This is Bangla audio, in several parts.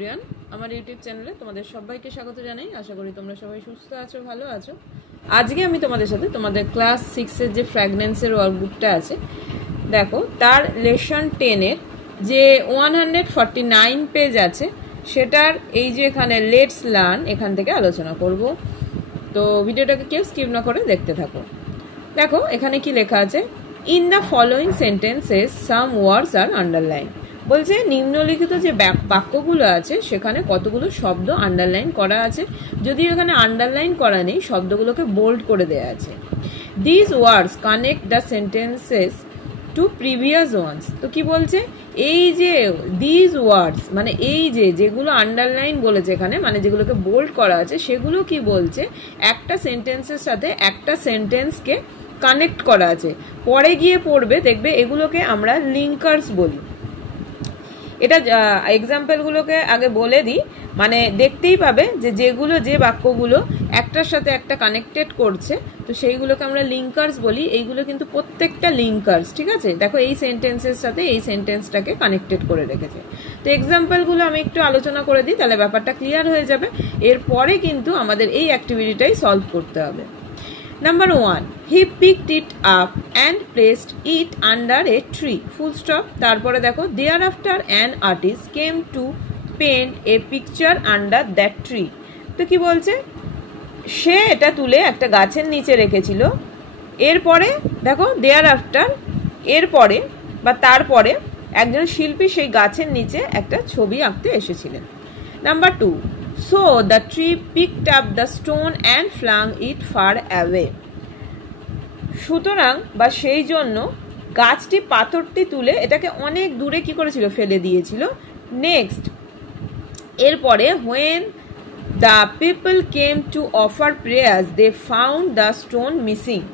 সুপ্রিয়ান আমার ইউটিউব চ্যানেলে তোমাদের সবাইকে স্বাগত জানাই। আশা করি তোমরা সবাই সুস্থ আছো, ভালো আছো। আজকে আমি তোমাদের সাথে তোমাদের ক্লাস 6 এর যে ফ্র্যাগনেন্সের ওয়ার্কবুকটা আছে, দেখো তার লেসন 10 এর যে 149 পেজ আছে সেটার এই যে এখানে লেটস লার্ন এখান থেকে আলোচনা করব। তো ভিডিওটাকে কেউ স্কিপ না করে দেখতে থাকো। দেখো এখানে কি লেখা আছে, in the following sentences some words are underline. বলছে নিম্নলিখিত যে বাক্যগুলো আছে সেখানে কতগুলো শব্দ আন্ডারলাইন করা আছে, যদিও এখানে আন্ডারলাইন করা নেই, শব্দগুলোকে বোল্ড করে দেওয়া আছে। This words connect the sentences to previous ones. তো কি বলছে, এই যে দিস ওয়ার্ডস মানে এই যে যেগুলো আন্ডারলাইন বলেছে এখানে, মানে যেগুলোকে বোল্ড করা আছে সেগুলো কি বলছে, একটা সেন্টেন্সের সাথে একটা সেন্টেন্সকে কানেক্ট করা আছে। পরে গিয়ে পড়বে দেখবে এগুলোকে আমরা লিঙ্কার্স বলি। এটা এক্সাম্পলগুলোকে আগে বলে দিই, মানে দেখতেই পাবে যে যেগুলো যে বাক্যগুলো একটার সাথে একটা কানেক্টেড করছে তো সেইগুলোকে আমরা লিঙ্কার্স বলি। এইগুলো কিন্তু প্রত্যেকটা লিঙ্কার্স, ঠিক আছে। দেখো এই সেন্টেন্সের সাথে এই সেন্টেন্সটাকে কানেক্টেড করে রেখেছে। তো এক্সাম্পলগুলো আমি একটু আলোচনা করে দিই, তাহলে ব্যাপারটা ক্লিয়ার হয়ে যাবে। এরপরে কিন্তু আমাদের এই অ্যাক্টিভিটিটাই সলভ করতে হবে। Number 1, he picked it up and placed it under a tree. Full stop. তারপরে দেখো, thereafter an artist came to paint a picture under that tree. তো কি বলছে, সে এটা তুলে একটা গাছের নিচে রেখেছিল। এরপরে দেখো thereafter, এরপরে বা তারপরে একজন শিল্পী সেই গাছের নিচে একটা ছবি আঁকতে এসেছিলেন। Number 2, so the tree picked up the stone and flung it far away. সুতরাং বা সেই জন্য গাছটি পাথরটি তুলে এটাকে অনেক দূরে কি করেছিল, ফেলে দিয়েছিল। নেক্সট, এরপরে when the people came to offer prayers they found the stone missing.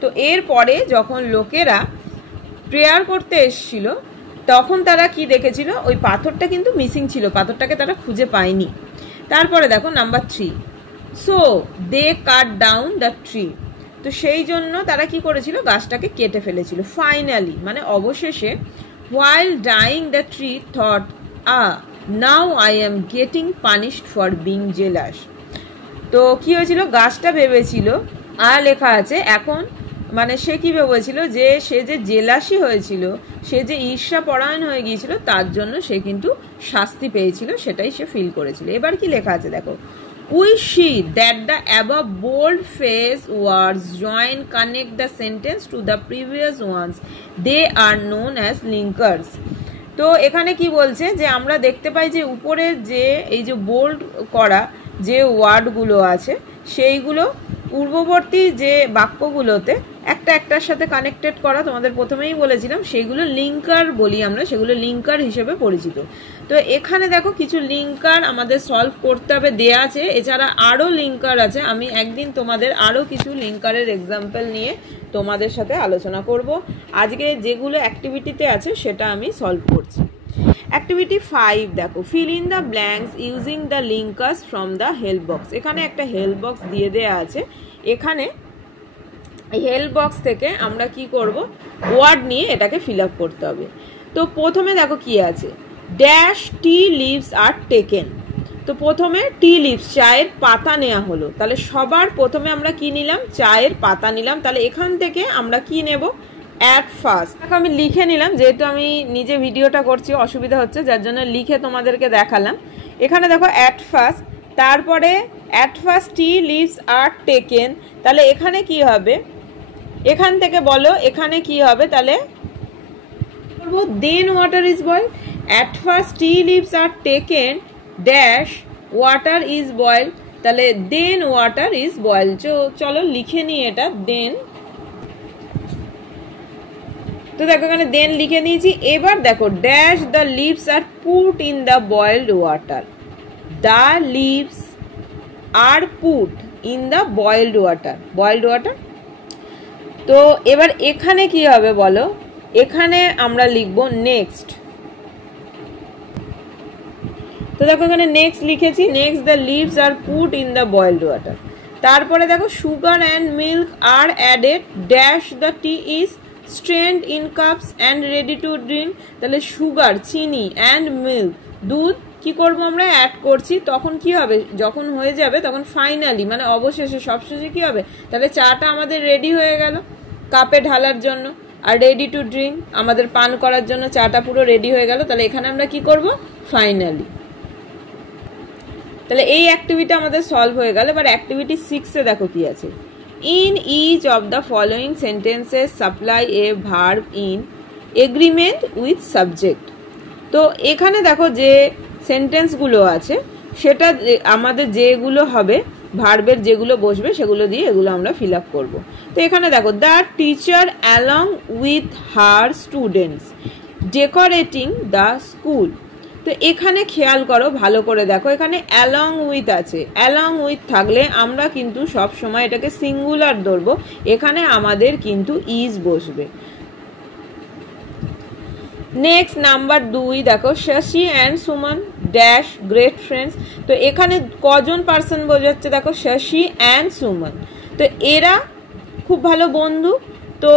তো এরপরে যখন লোকেরা প্রেয়ার করতে এসেছিল তখন তারা কি দেখেছিল, ওই পাথরটা কিন্তু মিসিং ছিল, পাথরটাকে তারা খুঁজে পায়নি। তারপরে দেখো number 3, so they cut down the tree. তো সেই জন্য তারা কি করেছিল, গাছটাকে কেটে ফেলেছিল। ফাইনালি মানে অবশেষে, while dying the tree thought now I am getting punished for being jealous. তো কি হয়েছিল, গাছটা ভেবেছিল লেখা আছে এখন, মানে সে কি ভেবেছিল যে সে যে জেলাসি হয়েছিল, সে যে ঈর্ষা পরায়ণ হয়ে গিয়েছিল তার জন্য সে কিন্তু শাস্তি পেয়েছিল, সেটাই সে ফিল করেছিল। এবার কি লেখা আছে দেখো, we see that the above bold phrase words join connect the sentence to the previous ones. They are known as linkers. তো এখানে কি বলছে যে আমরা দেখতে পাই যে উপরের যে এই যে বোল্ড করা যে ওয়ার্ডগুলো আছে সেইগুলো পূর্ববর্তী যে বাক্যগুলোতে একটা একটার সাথে কানেক্টেড করা, তোমাদের প্রথমেই বলেছিলাম সেইগুলো লিঙ্কার বলি আমরা, সেগুলো লিঙ্কার হিসেবে পরিচিত। তো এখানে দেখো কিছু লিঙ্কার আমাদের সলভ করতে হবে, দেয়া আছে। এছাড়া আরও লিঙ্কার আছে, আমি একদিন তোমাদের আরও কিছু লিঙ্কারের এক্সাম্পল নিয়ে তোমাদের সাথে আলোচনা করব। আজকে যেগুলো অ্যাক্টিভিটিতে আছে সেটা আমি সলভ করছি। অ্যাক্টিভিটি 5 দেখো, fill in the blanks using the linkers from the help box. এখানে একটা হেল্প বক্স দিয়ে দেওয়া আছে, এখানে হেল্প বক্স থেকে আমরা কি করব, ওয়ার্ড নিয়ে এটাকে ফিল আপ করতে হবে। তো প্রথমে দেখো কি আছে, dash T leaves are taken. তো প্রথমে টি লিভস চায়ের পাতা নেওয়া হলো, তাহলে সবার প্রথমে আমরা কি নিলাম, চায়ের পাতা নিলাম। তাহলে এখান থেকে আমরা কি নেব, অ্যাট ফার্স্ট। দেখো আমি লিখে নিলাম, যেহেতু আমি নিজে ভিডিওটা করছি অসুবিধা হচ্ছে যার জন্য লিখে তোমাদেরকে দেখালাম। এখানে দেখো অ্যাট ফার্স্ট, তারপরে at first tea leaves are taken. তাহলে এখানে কি হবে, এখান থেকে বলো এখানে কি হবে, তাহলে then water is boiled. At first tea leaves are taken dash water is boiled, তাহলে দেন ওয়াটার ইজ বয়েলড। চলো লিখে নিই এটা, দেন। তো দেখো এখানে দেন লিখে নিয়েছি। এবার দেখো dash the leaves are put in the boiled water, the leaves are put in the boiled water, boiled water. তো এবার এখানে কি হবে বলো, এখানে আমরা লিখব নেক্সট। তো দেখো এখানে নেক্সট লিখেছি, next the leaves are put in the boiled water. তারপরে দেখো sugar and milk are added dash the tea is strained in cups and ready to drink. তাহলে সুগার চিনি অ্যান্ড মিল্ক দুধ কি করব আমরা অ্যাড করছি, তখন কি হবে যখন হয়ে যাবে তখন ফাইনালি মানে অবশেষে সবশেষে কি হবে, তাহলে চাটা আমাদের রেডি হয়ে গেল কাপে ঢালার জন্য, আর রেডি টু ড্রিঙ্ক আমাদের পান করার জন্য চাটা পুরো রেডি হয়ে গেল। তাহলে এখানে আমরা কি করব ফাইনালি। তাহলে এই অ্যাক্টিভিটি আমাদের সলভ হয়ে গেল। এবার অ্যাক্টিভিটি 6 এ দেখো কি আছে, in each of the following sentences supply a verb in agreement with subject. তো এখানে দেখো যে সেন্টেন্সগুলো আছে সেটা আমাদের যেগুলো হবে ভার্বের যেগুলো বসবে সেগুলো দিয়ে এগুলো আমরা ফিল আপ করবো। তো এখানে দেখো the teacher along with her students decorating the school. তো এখানে খেয়াল করো ভালো করে দেখো, এখানে অ্যালং উইথ আছে, অ্যালং উইথ থাকলে আমরা কিন্তু সব সময় এটাকে সিঙ্গুলার ধরবো, এখানে আমাদের কিন্তু ইজ বসবে। নেক্সট নাম্বার 2 দেখো, Shashi and Suman dash great friends. তো এখানে কজন পার্সন বোঝাচ্ছে দেখো, শশী অ্যান্ড সুমন। তো এরা খুব ভালো বন্ধু। তো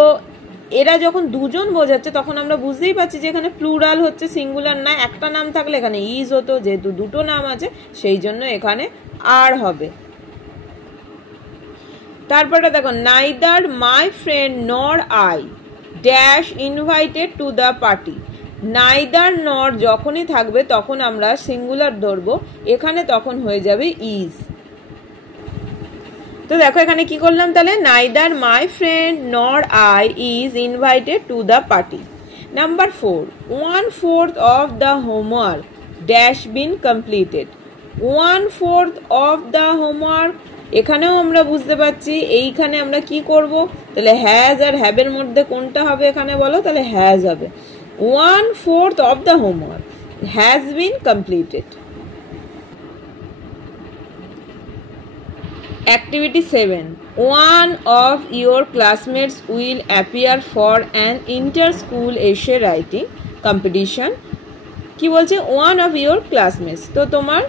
এরা যখন দুজন বোঝাচ্ছে তখন আমরা বুঝতেই পারছি যে এখানে প্লুরাল হচ্ছে, সিঙ্গুলার না। একটা নাম থাকলে এখানে ইজ হতো, যেহেতু দুটো নাম আছে সেই জন্য এখানে আর হবে। তারপরে দেখো, neither my friend nor I dash invited to the party. Neither nor যখনই থাকবে তখন আমরা সিঙ্গুলার ধরবো, এখানে তখন হয়ে যাবে ইজ। তো দেখো এখানে কি করলাম, তাহলে neither my friend nor I is invited to the party. Number 4, 1/4 of the homework dash been completed. 1/4 of the homework, এখানেও আমরা বুঝতে পারছি এইখানে আমরা কি করব, তাহলে হ্যাজ আর হ্যাভের মধ্যে কোনটা হবে এখানে বলো, তাহলে হ্যাজ হবে। 1/4 of the homework has been completed. Activity 7, one of your classmates will appear for an inter-school essay writing competition। কি বলছে, one of your classmates, তো তোমার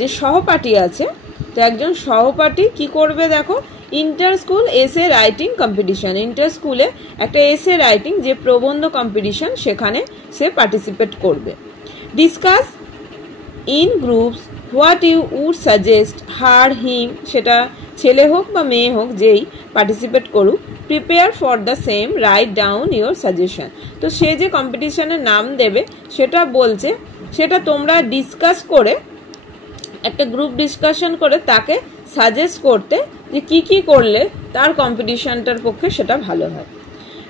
যে সহপাঠী আছে, তো একজন সহপাঠী কি করবে দেখো, ইন্টার স্কুল এসে রাইটিং কম্পিটিশন, ইন্টার স্কুলে একটা এসে রাইটিং যে প্রবন্ধ কম্পিটিশন সেখানে সে পার্টিসিপেট করবে। Discuss in groups what you would suggest her him, সেটা ছেলে হোক বা মেয়ে হোক যেই পার্টিসিপেট করুক। Prepare for the same, write down your suggestion. তো সে যে কম্পিটিশনের নাম দেবে সেটা বলছে, সেটা তোমরা ডিসকাস করে একটা গ্রুপ ডিসকাশন করে তাকে সাজেস্ট করতে যে কি করলে তার কম্পিটিশনটার পক্ষে সেটা ভালো হয়।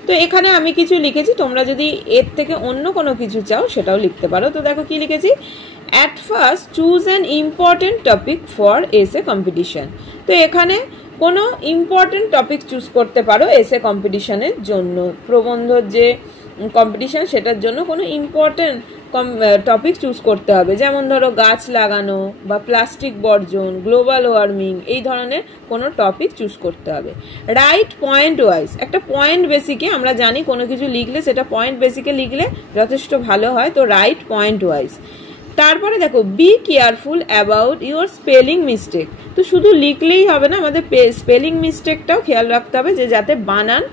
তো এখানে আমি কিছু লিখেছি, তোমরা যদি এর থেকে অন্য কোনো কিছু চাও সেটাও লিখতে পারো। তো দেখো কি লিখেছি, at first choose an important topic for এসে কম্পিটিশন। তো এখানে কোনো ইম্পর্টেন্ট টপিক চুজ করতে পারো এসে কম্পিটিশনের জন্য, প্রবন্ধর যে কম্পিটিশন সেটার জন্য কোনো ইম্পর্টেন্ট টপিক চুজ করতে হবে, যেমন ধরো গাছ লাগানো বা প্লাস্টিক বর্জন, গ্লোবাল ওয়ার্মিং, এই ধরনের কোনো টপিক চুজ করতে হবে। রাইট পয়েন্ট ওয়াইজ, একটা পয়েন্ট বেসিকে, আমরা জানি কোনো কিছু লিখলে সেটা পয়েন্ট বেসিকে লিখলে যথেষ্ট ভালো হয়, তো রাইট পয়েন্ট ওয়াইজ। তারপরে দেখো, be careful about your spelling mistake. তো শুধু লিখলেই হবে না, আমাদের স্পেলিং মিস্টেকটাও খেয়াল রাখতে হবে যে যাতে বানান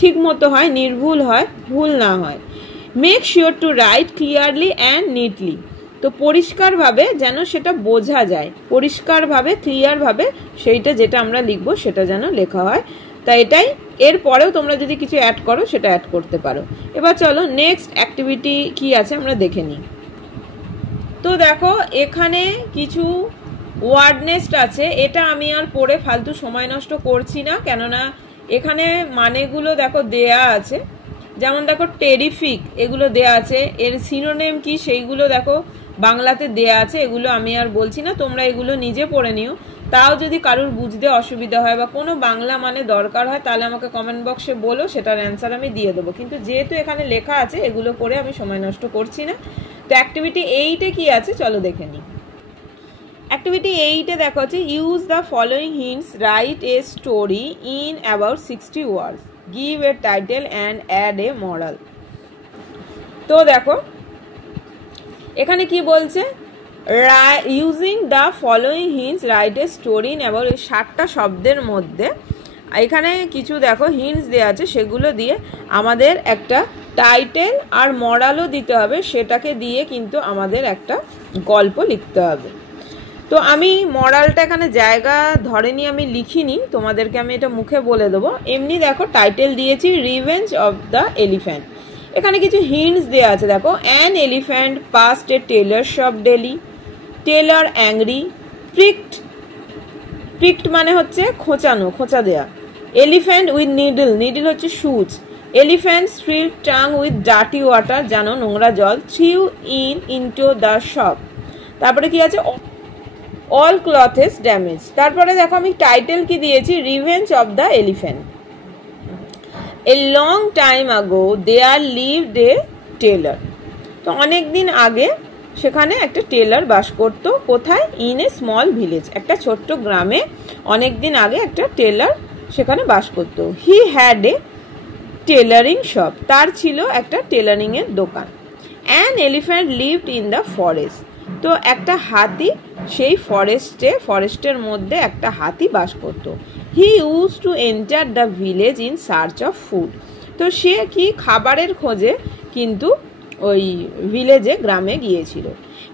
ঠিক মতো হয়, নির্ভুল হয়, ভুল না হয়। Make sure to right clearly and neatly. তো পরিষ্কারভাবে যেন সেটা বোঝা যায়, পরিষ্কারভাবে ক্লিয়ারভাবে সেইটা যেটা আমরা লিখবো সেটা যেন লেখা হয়। তাই এটাই, এরপরেও তোমরা যদি কিছু অ্যাড করো সেটা অ্যাড করতে পারো। এবার চলো নেক্সট অ্যাক্টিভিটি কি আছে আমরা দেখে নিই। তো দেখো এখানে কিছু ওয়ার্ড নেস্ট আছে, এটা আমি আর পড়ে ফালতু সময় নষ্ট করছি না, কেননা এখানে মানেগুলো দেখো দেয়া আছে। যেমন দেখো টেরিফিক, এগুলো দেয়া আছে, এর সিনোনিম কি সেইগুলো দেখো বাংলাতে দেয়া আছে, এগুলো আমি আর বলছি না, তোমরা এগুলো নিজে পড়ে নিও। তাও যদি কারোর বুঝতে অসুবিধা হয় বা কোনো বাংলা মানে দরকার হয় তাহলে আমাকে কমেন্ট বক্সে বলো, সেটার অ্যান্সার আমি দিয়ে দেবো। কিন্তু যেহেতু এখানে লেখা আছে এগুলো পড়ে আমি সময় নষ্ট করছি না। তো অ্যাক্টিভিটি 8-এ কি আছে চলো দেখে নিই। অ্যাক্টিভিটি 8-এ দেখা হচ্ছে, use the following hints, write a story in about 60 words, give a title and add a moral. তো দেখো এখানে কি বলছে, using the following hints write a story in about, এই 60টা শব্দের মধ্যে এখানে কিছু দেখো হিন্টস দেওয়া আছে, সেগুলো দিয়ে আমাদের একটা টাইটেল আর মরালও দিতে হবে, সেটাকে দিয়ে কিন্তু আমাদের একটা গল্প লিখতে হবে। তো আমি মরালটা এখানে জায়গা ধরেনি, আমি লিখিনি, তোমাদেরকে আমি এটা মুখে বলে দেবো। এমনি দেখো টাইটেল দিয়েছি রিভেঞ্জ অফ দ্য এলিফ্যান্ট। এখানে কিছু হিন্টস দেওয়া আছে, দেখো an elephant past a tailor shop daily, tailor angry, pricked মানে হচ্ছে খোঁচানো, খোঁচা দেয়া, এলিফ্যান্ট উইথ নিডল, নিডল হচ্ছে সুচ, elephant still tongue with dirty water, জানো নোংরা জল, থ্রিউ ইনটু দ্য শপ। তারপরে কি আছে, অল ক্লথেস ড্যামেজ। তারপরে দেখো আমি টাইটেল কি দিয়েছি, revenge of the elephant. A long time আগো দেয়ার লিভড এ টেলার। তো অনেক দিন আগে সেখানে একটা টেলার বাস করতো, কোথায়, ইন এ স্মল ভিলেজ, একটা ছোট্ট গ্রামে অনেক দিন আগে একটা টেলার সেখানে বাস করতো। He had a tailoring shop, তার ছিল একটা টেলারিং এর দোকান। An elephant lived in the forest, তো একটা হাতি সেই ফরেস্টের মধ্যে একটা হাতি বাস করত। He use to enter the village in search of food, তো সে কি খাবারের খোঁজে কিন্তু ওই ভিলেজে গ্রামে গিয়েছিল।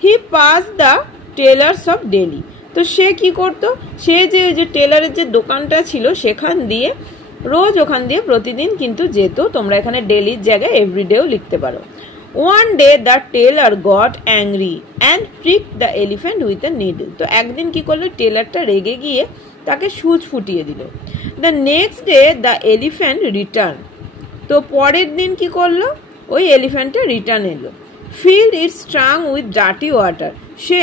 হি pass the tailors of daily, তো সে কি করত, সে যে টেলারের যে দোকানটা ছিল সেখান দিয়ে রোজ ওখান দিয়ে প্রতিদিন কিন্তু যেত। তোমরা এখানে ডেলির জায়গায় এভরিডেও লিখতে পারো। One day the tailor got angry and pricked the elephant with a needle, তো একদিন কি করলো, টেলারটা রেগে গিয়ে তাকে সুচ ফুটিয়ে দিল। The next day the elephant returned, তো পরের দিন কি করলো, ওই এলিফ্যান্টটা রিটার্ন এলো। Filled its trunk with dirty water, সে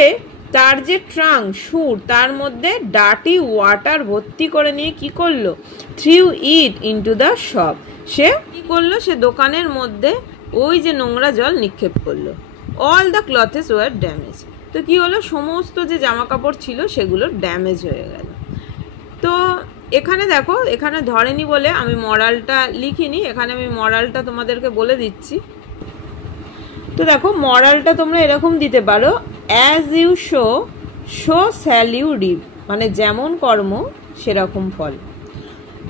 তার যে ট্রাঙ্ক সুর তার মধ্যে ডার্টি ওয়াটার ভর্তি করে নিয়ে কি করলো, threw it into the shop, সে কি করলো, সে দোকানের মধ্যে ওই যে নোংরা জল নিক্ষেপ করলো। অল দ্য ক্লথেস ওয়ার ড্যামেজ, তো কি হলো, সমস্ত যে জামা কাপড় ছিল সেগুলো ড্যামেজ হয়ে গেল। তো এখানে দেখো, এখানে ধরেনি বলে আমি মরালটা লিখিনি, এখানে আমি মরালটা তোমাদেরকে বলে দিচ্ছি। তো দেখো মরালটা তোমরা এরকম দিতে পারো, as you sow so shall you reap, মানে যেমন কর্ম সেরকম ফল।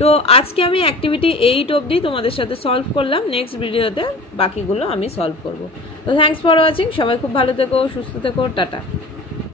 তো আজকে আমি অ্যাক্টিভিটি 8 অবধি তোমাদের সাথে সলভ করলাম, নেক্সট ভিডিওতে বাকিগুলো আমি সলভ করব। তো থ্যাঙ্কস ফর ওয়াচিং, সবাই খুব ভালো থেকো, সুস্থ থেকো, টাটা।